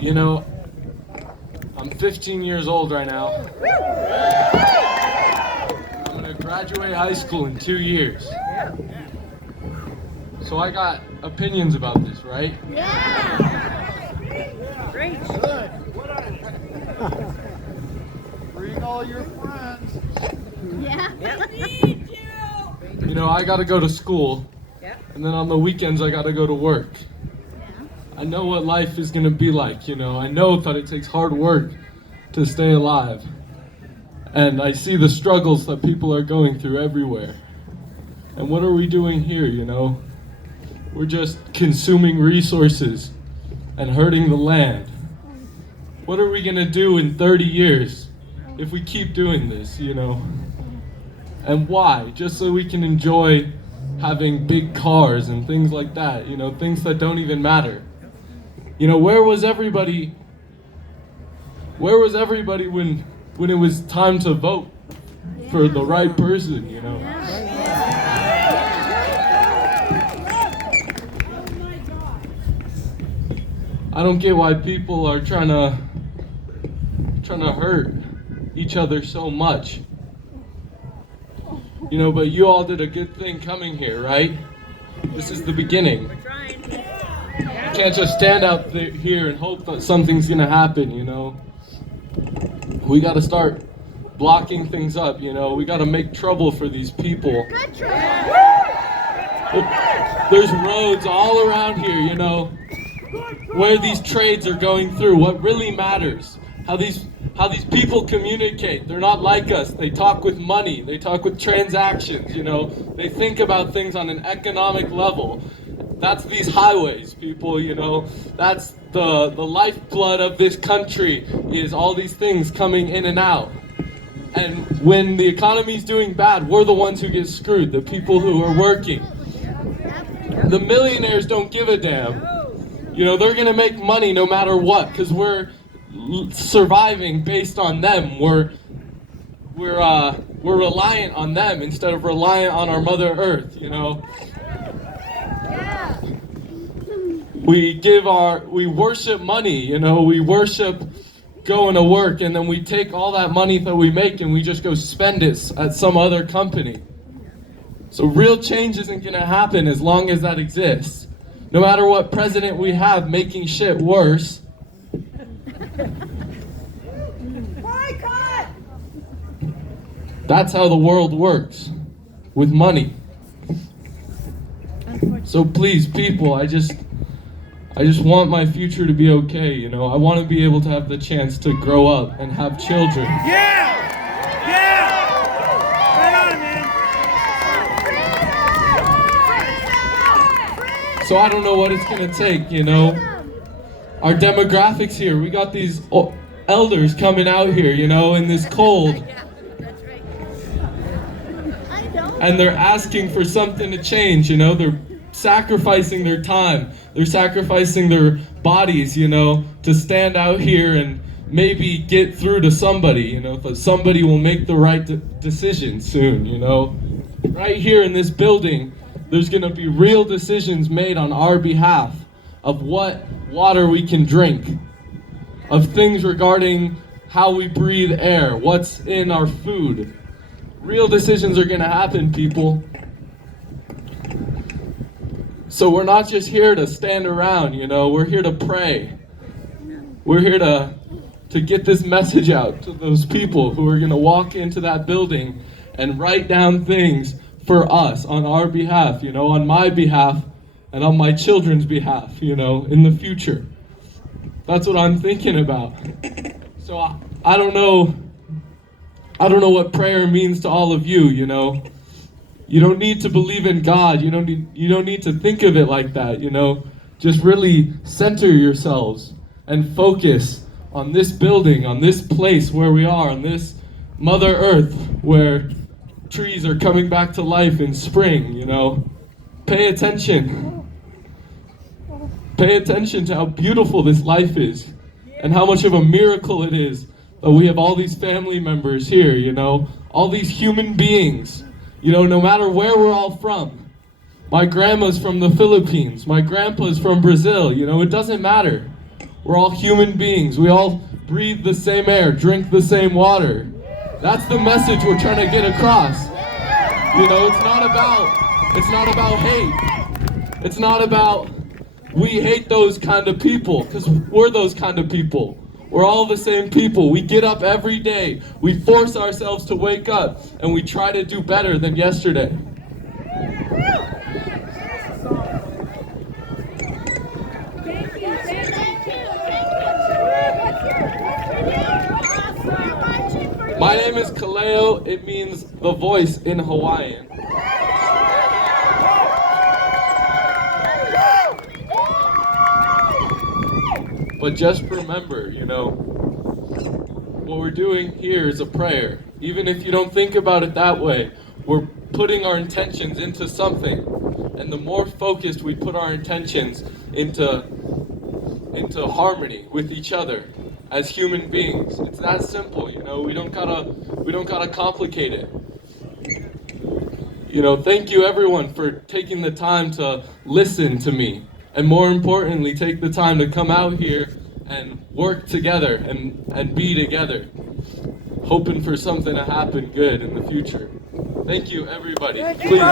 You know, I'm 15 years old right now. I'm gonna graduate high school in 2 years. So I got opinions about this, right? Yeah. Great. Good. Bring all your friends. Yeah. You know, I gotta go to school, and then on the weekends I gotta go to work. I know what life is gonna be like, you know. I know that it takes hard work to stay alive. And I see the struggles that people are going through everywhere. And what are we doing here, you know? We're just consuming resources and hurting the land. What are we gonna do in 30 years if we keep doing this, you know? And why? Just so we can enjoy having big cars and things like that, you know, things that don't even matter. You know, where was everybody when it was time to vote for the right person, you know? I don't get why people are trying to hurt each other so much. You know, but you all did a good thing coming here, right? This is the beginning. You can't just stand out here and hope that something's gonna happen, you know? We gotta start blocking things up, you know? We gotta make trouble for these people. There's roads all around here, you know, where these trades are going through, what really matters, how these people communicate. They're not like us. They talk with money, they talk with transactions, you know, they think about things on an economic level. That's these highways, people, you know, that's the lifeblood of this country, is all these things coming in and out. And when the economy's doing bad, we're the ones who get screwed, the people who are working. The millionaires don't give a damn. You know, they're gonna make money no matter what, because we're surviving based on them. We're reliant on them instead of reliant on our Mother Earth, you know. We worship money, you know, we worship going to work, and then we take all that money that we make and we just go spend it at some other company. So real change isn't gonna happen as long as that exists. No matter what president we have making shit worse. That's how the world works, with money. So please, people, I just want my future to be okay, you know. I want to be able to have the chance to grow up and have children. Yeah! Yeah! Right on, man. So I don't know what it's gonna take, you know. Our demographics here, we got these elders coming out here, you know, in this cold. And they're asking for something to change, you know. They're sacrificing their time. They're sacrificing their bodies, you know, to stand out here and maybe get through to somebody, you know, that somebody will make the right decision soon, you know. Right here in this building, there's gonna be real decisions made on our behalf of what water we can drink, of things regarding how we breathe air, what's in our food. Real decisions are gonna happen, people. So we're not just here to stand around, you know, we're here to pray. We're here to get this message out to those people who are gonna walk into that building and write down things for us on our behalf, you know, on my behalf and on my children's behalf, you know, in the future. That's what I'm thinking about. So I don't know what prayer means to all of you, you know. You don't need to believe in God. You don't need to think of it like that, you know. Just really center yourselves and focus on this building, on this place where we are, on this Mother Earth where trees are coming back to life in spring, you know. Pay attention. Pay attention to how beautiful this life is and how much of a miracle it is that we have all these family members here, you know, all these human beings. You know, no matter where we're all from, My grandma's from the Philippines. My grandpa's from Brazil. You know, it doesn't matter. We're all human beings. We all breathe the same air, drink the same water. That's the message we're trying to get across. You know, it's not about hate. It's not about we hate those kind of people, because we're those kind of people. We're all the same people. We get up every day. We force ourselves to wake up, and we try to do better than yesterday. My name is Kaleo. It means the voice in Hawaiian. But just remember, you know, what we're doing here is a prayer. Even if you don't think about it that way, we're putting our intentions into something. And the more focused we put our intentions into harmony with each other as human beings. It's that simple, you know. We don't gotta complicate it. You know, thank you everyone for taking the time to listen to me. And more importantly, take the time to come out here and work together and be together, hoping for something to happen good in the future. Thank you, everybody. Please.